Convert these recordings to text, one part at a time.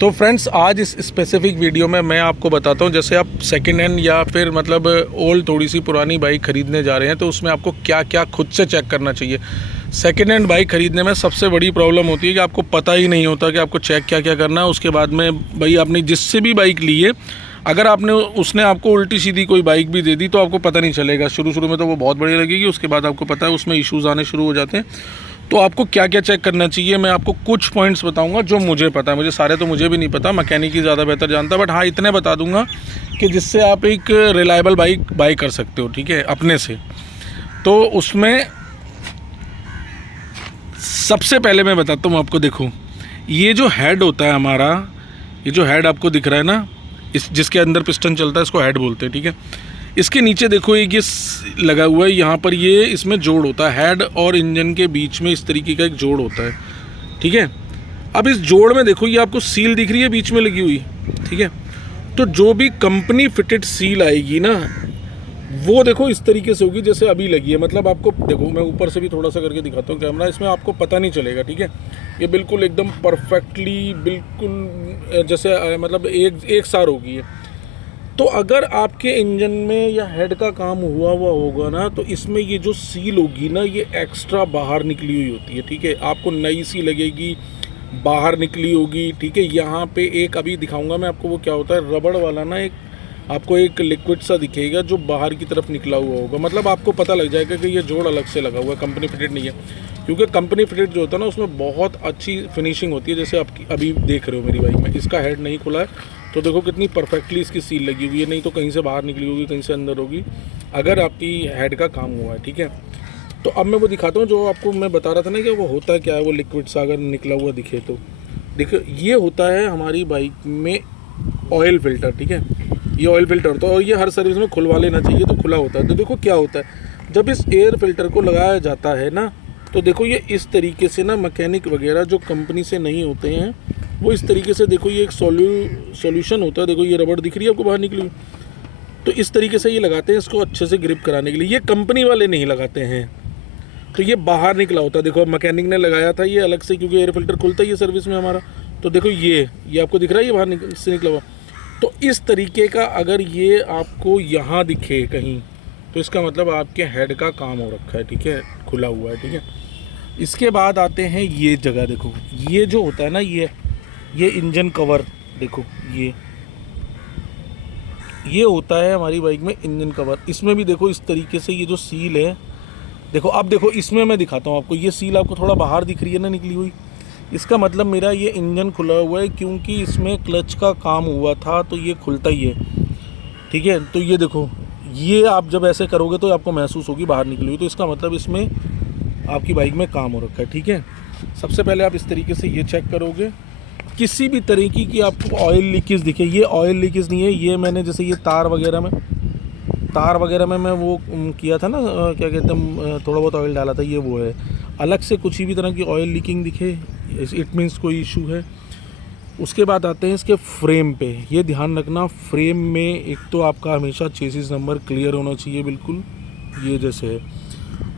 तो फ्रेंड्स, आज इस स्पेसिफिक वीडियो में मैं आपको बताता हूँ, जैसे आप सेकेंड हैंड या फिर मतलब ओल्ड थोड़ी सी पुरानी बाइक ख़रीदने जा रहे हैं तो उसमें आपको क्या क्या खुद से चेक करना चाहिए। सेकेंड हैंड बाइक ख़रीदने में सबसे बड़ी प्रॉब्लम होती है कि आपको पता ही नहीं होता कि आपको चेक क्या क्या करना है। उसके बाद में भाई आपने जिससे भी बाइक ली है, अगर आपने उसने आपको उल्टी सीधी कोई बाइक भी दे दी तो आपको पता नहीं चलेगा। शुरू शुरू में तो वो बहुत बढ़िया लगेगी, उसके बाद आपको पता है उसमें इश्यूज़ आने शुरू हो जाते हैं। तो आपको क्या क्या चेक करना चाहिए, मैं आपको कुछ पॉइंट्स बताऊंगा जो मुझे पता है। मुझे सारे तो मुझे भी नहीं पता, मैकेनिक ही ज़्यादा बेहतर जानता है, बट हाँ इतने बता दूंगा कि जिससे आप एक रिलायबल बाइक बाई कर सकते हो, ठीक है, अपने से। तो उसमें सबसे पहले मैं बताता हूँ आपको। देखो, ये जो हेड होता है हमारा, ये जो हेड आपको दिख रहा है ना, इस जिसके अंदर पिस्टन चलता है, इसको हेड बोलते हैं, ठीक है। इसके नीचे देखो एक ये लगा हुआ है, यहाँ पर ये इसमें जोड़ होता है। हेड और इंजन के बीच में इस तरीके का एक जोड़ होता है, ठीक है। अब इस जोड़ में देखो ये आपको सील दिख रही है बीच में लगी हुई, ठीक है। तो जो भी कंपनी फिटेड सील आएगी ना, वो देखो इस तरीके से होगी जैसे अभी लगी है। मतलब आपको देखो, मैं ऊपर से भी थोड़ा सा करके दिखाता हूँ कैमरा, इसमें आपको पता नहीं चलेगा, ठीक है। ये बिल्कुल एकदम परफेक्टली, बिल्कुल जैसे मतलब एक सार होगी ये। तो अगर आपके इंजन में या हेड का काम हुआ हुआ होगा ना, तो इसमें ये जो सील होगी ना, ये एक्स्ट्रा बाहर निकली हुई होती है, ठीक है। आपको नई सी लगेगी, बाहर निकली होगी, ठीक है। यहाँ पे एक अभी दिखाऊंगा मैं आपको, वो क्या होता है, रबड़ वाला ना, एक आपको एक लिक्विड सा दिखेगा जो बाहर की तरफ निकला हुआ होगा। मतलब आपको पता लग जाएगा कि ये जोड़ अलग से लगा हुआ है, कंपनी फिटेड नहीं है। क्योंकि कंपनी फिटेड जो होता है ना, उसमें बहुत अच्छी फिनिशिंग होती है। जैसे आप अभी देख रहे हो मेरी बाइक में, इसका हेड नहीं खुला है, तो देखो कितनी परफेक्टली इसकी सील लगी हुई है। नहीं तो कहीं से बाहर निकली होगी, कहीं से अंदर होगी, अगर आपकी हेड का काम हुआ है, ठीक है। तो अब मैं वो दिखाता हूँ जो आपको मैं बता रहा था ना कि वो होता क्या है, वो लिक्विड सा अगर निकला हुआ दिखे तो। देखो, ये होता है हमारी बाइक में ऑयल फिल्टर, ठीक है। ये ऑयल फिल्टर होता है और ये हर सर्विस में खुलवा लेना चाहिए, तो खुला होता है। तो देखो क्या होता है, जब इस एयर फिल्टर को लगाया जाता है ना, तो देखो ये इस तरीके से ना, मैकेनिक वगैरह जो कंपनी से नहीं होते हैं, वो इस तरीके से, देखो ये एक सॉल्यूशन होता है। देखो ये रबड़ दिख रही है आपको बाहर निकली हुई, तो इस तरीके से ये लगाते हैं इसको अच्छे से ग्रिप कराने के लिए। ये कंपनी वाले नहीं लगाते हैं, तो ये बाहर निकला होता है। देखो मैकेनिक ने लगाया था ये अलग से, क्योंकि एयर फिल्टर खुलता ही है सर्विस में हमारा। तो देखो ये आपको दिख रहा है, ये बाहर से निकला हुआ। तो इस तरीके का अगर ये आपको यहाँ दिखे कहीं, तो इसका मतलब आपके हेड का काम हो रखा है, ठीक है, खुला हुआ है, ठीक है। इसके बाद आते हैं ये जगह, देखो ये जो होता है ना, ये इंजन कवर, देखो ये होता है हमारी बाइक में इंजन कवर। इसमें भी देखो इस तरीके से ये जो सील है, देखो अब देखो इसमें मैं दिखाता हूँ आपको। ये सील आपको थोड़ा बाहर दिख रही है ना निकली हुई, इसका मतलब मेरा ये इंजन खुला हुआ है, क्योंकि इसमें क्लच का काम हुआ था, तो ये खुलता ही है, ठीक है। तो ये देखो, ये आप जब ऐसे करोगे तो आपको महसूस होगी बाहर निकली हुई, तो इसका मतलब इसमें आपकी बाइक में काम हो रखा है, ठीक है। सबसे पहले आप इस तरीके से ये चेक करोगे। किसी भी तरीके की आपको ऑयल लीकेज दिखे, ये ऑयल लीकेज नहीं है, ये मैंने जैसे ये तार वगैरह में मैं वो किया था ना, क्या कहते हैं, थोड़ा बहुत ऑयल डाला था, ये वो है। अलग से कुछ ही भी तरह की ऑयल लीकिंग दिखे, इट मीन्स कोई इशू है। उसके बाद आते हैं इसके फ्रेम पे। ये ध्यान रखना, फ्रेम में एक तो आपका हमेशा चेसिस नंबर क्लियर होना चाहिए, बिल्कुल ये जैसे है।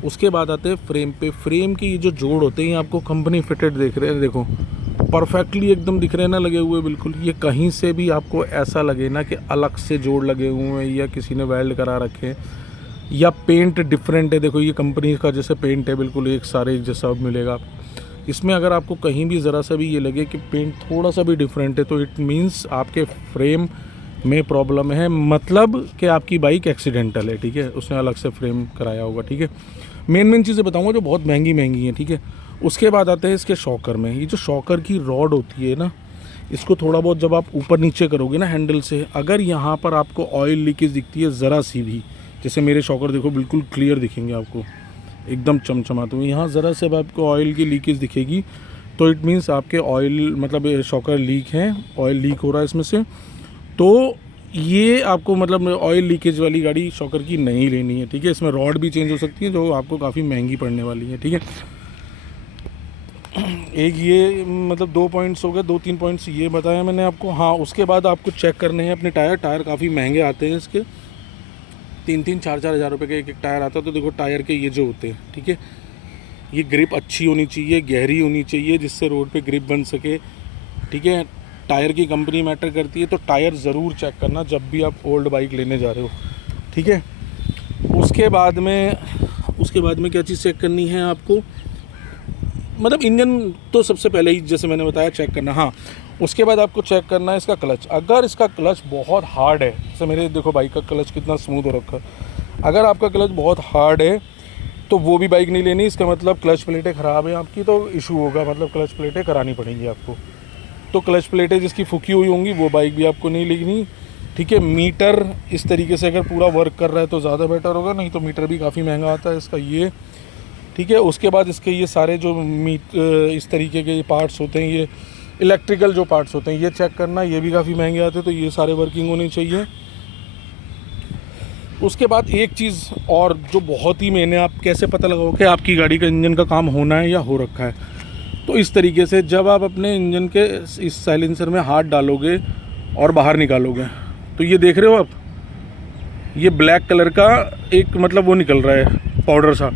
उसके बाद आते हैं फ्रेम पे। फ्रेम के ये जो जोड़ होते हैं, आपको कंपनी फिटेड देख रहे हैं, देखो परफेक्टली एकदम दिख रहे हैं ना, लगे हुए बिल्कुल। ये कहीं से भी आपको ऐसा लगे ना कि अलग से जोड़ लगे हुए हैं या किसी ने वेल्ड करा रखे हैं, या पेंट डिफरेंट है। देखो ये कंपनी का जैसे पेंट है, बिल्कुल एक सारे एक जैसा मिलेगा। इसमें अगर आपको कहीं भी ज़रा सा भी ये लगे कि पेंट थोड़ा सा भी डिफरेंट है, तो इट मीन्स आपके फ्रेम में प्रॉब्लम है, मतलब कि आपकी बाइक एक्सीडेंटल है, ठीक है। उसने अलग से फ्रेम कराया होगा, ठीक है। मेन चीज़ें बताऊंगा जो बहुत महंगी हैं, ठीक है। उसके बाद आते हैं इसके शॉकर में। ये जो शॉकर की रॉड होती है ना, इसको थोड़ा बहुत जब आप ऊपर नीचे करोगे ना हैंडल से, अगर यहाँ पर आपको ऑयल लीकेज दिखती है ज़रा सी भी, जैसे मेरे शॉकर देखो बिल्कुल क्लियर दिखेंगे आपको, एकदम चमचमाते हुए, यहाँ ज़रा से अब आपको ऑयल की लीकेज दिखेगी, तो इट मीन्स आपके ऑयल मतलब शॉकर लीक है, ऑयल लीक हो रहा है इसमें से। तो ये आपको मतलब ऑयल लीकेज वाली गाड़ी शॉकर की नहीं लेनी है, ठीक है। इसमें रॉड भी चेंज हो सकती है, जो आपको काफ़ी महंगी पड़ने वाली है, ठीक है। एक ये मतलब 2 पॉइंट्स हो गए, 2-3 पॉइंट्स ये बताया मैंने आपको। हाँ, उसके बाद आपको चेक करने हैं अपने टायर काफ़ी महंगे आते हैं इसके, 3-3, 4-4 हज़ार रुपये का एक टायर आता है। तो देखो टायर के ये जो होते हैं, ठीक है, ये ग्रिप अच्छी होनी चाहिए, गहरी होनी चाहिए, जिससे रोड पे ग्रिप बन सके, ठीक है। टायर की कंपनी मैटर करती है, तो टायर ज़रूर चेक करना जब भी आप ओल्ड बाइक लेने जा रहे हो, ठीक है। उसके बाद में क्या चीज़ चेक करनी है आपको, मतलब इंजन तो सबसे पहले ही जैसे मैंने बताया चेक करना। हाँ, उसके बाद आपको चेक करना है इसका क्लच। अगर इसका क्लच बहुत हार्ड है, जैसे मेरे देखो बाइक का क्लच कितना स्मूथ हो रखा है, अगर आपका क्लच बहुत हार्ड है तो वो भी बाइक नहीं लेनी। इसका मतलब क्लच प्लेटें ख़राब है आपकी, तो इशू होगा, मतलब क्लच प्लेटें करानी पड़ेंगी आपको। तो क्लच प्लेटें जिसकी फूकी हुई होंगी वो बाइक भी आपको नहीं लेनी, ठीक है। मीटर इस तरीके से अगर पूरा वर्क कर रहा है तो ज़्यादा बेटर होगा, नहीं तो मीटर भी काफ़ी महंगा आता है इसका ये, ठीक है। उसके बाद इसके ये सारे जो इस तरीके के पार्ट्स होते हैं, ये इलेक्ट्रिकल जो पार्ट्स होते हैं, ये चेक करना, ये भी काफ़ी महंगे आते हैं, तो ये सारे वर्किंग होने चाहिए। उसके बाद एक चीज़ और जो बहुत ही मैंने, आप कैसे पता लगाओ कि आपकी गाड़ी का इंजन का काम होना है या हो रखा है, तो इस तरीके से जब आप अपने इंजन के इस साइलेंसर में हाथ डालोगे और बाहर निकालोगे, तो ये देख रहे हो आप, ये ब्लैक कलर का एक मतलब वो निकल रहा है पाउडर सा।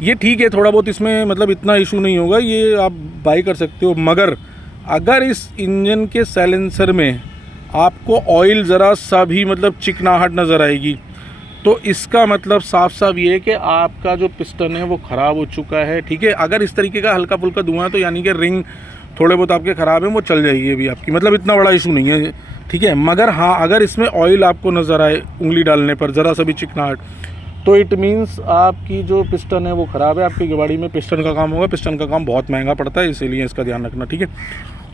ये ठीक है, थोड़ा बहुत इसमें मतलब इतना इशू नहीं होगा, ये आप बाई कर सकते हो। मगर अगर इस इंजन के साइलेंसर में आपको ऑयल ज़रा सा भी मतलब चिकनाहट नज़र आएगी, तो इसका मतलब साफ साफ ये है कि आपका जो पिस्टन है वो ख़राब हो चुका है, ठीक है। अगर इस तरीके का हल्का फुल्का धुआं है तो यानी कि रिंग थोड़े बहुत आपके ख़राब हैं, वो चल जाएगी अभी आपकी, मतलब इतना बड़ा इशू नहीं है, ठीक है। मगर हाँ, अगर इसमें ऑयल आपको नज़र आए उंगली डालने पर ज़रा सा भी चिकनाहट, तो इट मीन्स आपकी जो पिस्टन है वो ख़राब है। आपकी गाड़ी में पिस्टन का काम होगा, पिस्टन का काम बहुत महंगा पड़ता है, इसीलिए इसका ध्यान रखना, ठीक है।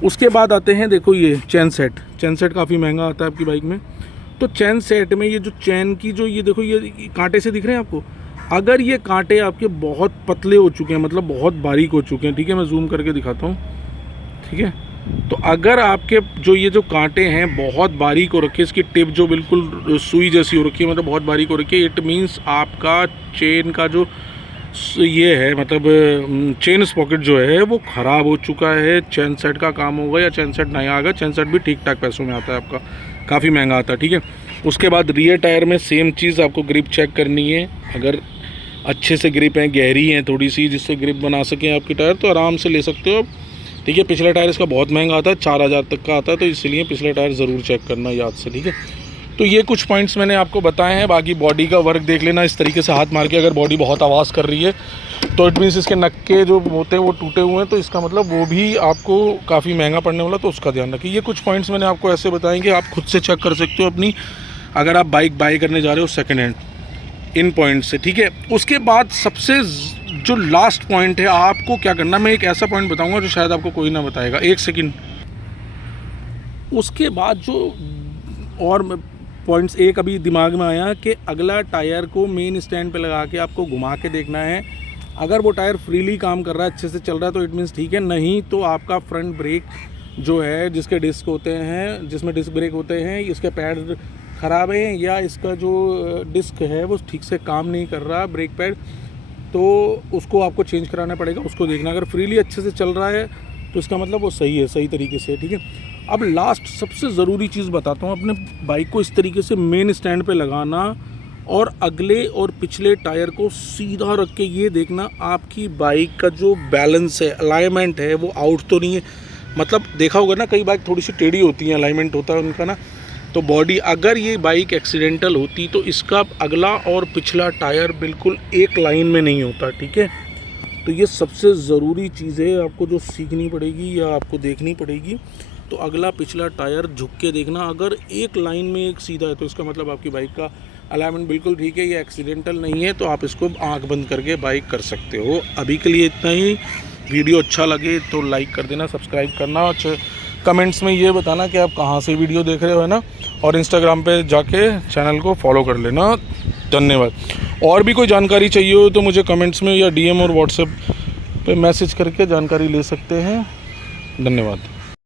उसके बाद आते हैं, देखो ये चैन सेट काफ़ी महंगा आता है आपकी बाइक में। तो चैन सेट में ये जो चैन की जो ये देखो ये कांटे से दिख रहे हैं आपको, अगर ये कांटे आपके बहुत पतले हो चुके हैं, मतलब बहुत बारीक हो चुके हैं, ठीक है, मैं जूम करके दिखाता हूँ, ठीक है। तो अगर आपके जो ये जो कांटे हैं बहुत बारीक हो रखे हैं, इसकी टिप जो बिल्कुल सुई जैसी हो रखी है, मतलब बहुत बारीक हो रखी है, इट मीन्स आपका चेन का जो ये है, मतलब चेन स्पॉकेट जो है वो ख़राब हो चुका है। चैन सेट का काम होगा, या चैन सेट नया आएगा। चैन सेट भी ठीक ठाक पैसों में आता है आपका, काफ़ी महंगा आता है, ठीक है। उसके बाद रियर टायर में सेम चीज़, आपको ग्रिप चेक करनी है। अगर अच्छे से ग्रिप है, गहरी है थोड़ी सी, जिससे ग्रिप बना सकें आपकी टायर, तो आराम से ले सकते हो आप, ठीक है। पिछला टायर इसका बहुत महंगा आता है, 4000 तक का आता है, तो इसलिए पिछला टायर ज़रूर चेक करना याद से, ठीक है। तो ये कुछ पॉइंट्स मैंने आपको बताए हैं। बाकी बॉडी का वर्क देख लेना, इस तरीके से हाथ मार के अगर बॉडी बहुत आवाज़ कर रही है तो इट मीन्स इसके नक्के जो होते हैं वो टूटे हुए हैं, तो इसका मतलब वो भी आपको काफ़ी महंगा पड़ने वाला, तो उसका ध्यान रखिए। ये कुछ पॉइंट्स मैंने आपको ऐसे बताएं कि आप खुद से चेक कर सकते हो अपनी, अगर आप बाइक बाई करने जा रहे हो सेकेंड हैंड, इन पॉइंट से, ठीक है। उसके बाद सबसे जो लास्ट पॉइंट है, आपको क्या करना, मैं एक ऐसा पॉइंट बताऊँगा जो शायद आपको कोई ना बताएगा, एक सेकेंड। उसके बाद जो और पॉइंट्स एक अभी दिमाग में आया कि अगला टायर को मेन स्टैंड पे लगा के आपको घुमा के देखना है। अगर वो टायर फ्रीली काम कर रहा है, अच्छे से चल रहा है, तो इट मीन्स ठीक है, नहीं तो आपका फ्रंट ब्रेक जो है, जिसके डिस्क होते हैं, जिसमें डिस्क ब्रेक होते हैं, इसके पैड ख़राब है, या इसका जो डिस्क है वो ठीक से काम नहीं कर रहा ब्रेक पैड, तो उसको आपको चेंज कराना पड़ेगा, उसको देखना। अगर फ्रीली अच्छे से चल रहा है तो इसका मतलब वो सही है, सही तरीके से, ठीक है। अब लास्ट सबसे ज़रूरी चीज़ बताता हूँ, अपने बाइक को इस तरीके से मेन स्टैंड पे लगाना और अगले और पिछले टायर को सीधा रख के ये देखना आपकी बाइक का जो बैलेंस है, अलाइनमेंट है, वो आउट तो नहीं है। मतलब देखा होगा ना, कई बाइक थोड़ी सी टेढ़ी होती हैं, अलाइनमेंट होता है उनका ना, तो बॉडी, अगर ये बाइक एक्सीडेंटल होती तो इसका अगला और पिछला टायर बिल्कुल एक लाइन में नहीं होता, ठीक है। तो ये सबसे ज़रूरी चीज़ है, आपको जो सीखनी पड़ेगी या आपको देखनी पड़ेगी। तो अगला पिछला टायर झुक के देखना, अगर एक लाइन में एक सीधा है तो इसका मतलब आपकी बाइक का अलाइनमेंट बिल्कुल ठीक है, ये एक्सीडेंटल नहीं है, तो आप इसको आंख बंद करके बाइक कर सकते हो। अभी के लिए इतना ही। वीडियो अच्छा लगे तो लाइक कर देना, सब्सक्राइब करना, और कमेंट्स में ये बताना कि आप कहाँ से वीडियो देख रहे हो, है ना। और इंस्टाग्राम पे जाके चैनल को फॉलो कर लेना। धन्यवाद। और भी कोई जानकारी चाहिए हो तो मुझे कमेंट्स में या DM और व्हाट्सएप पे मैसेज करके जानकारी ले सकते हैं। धन्यवाद।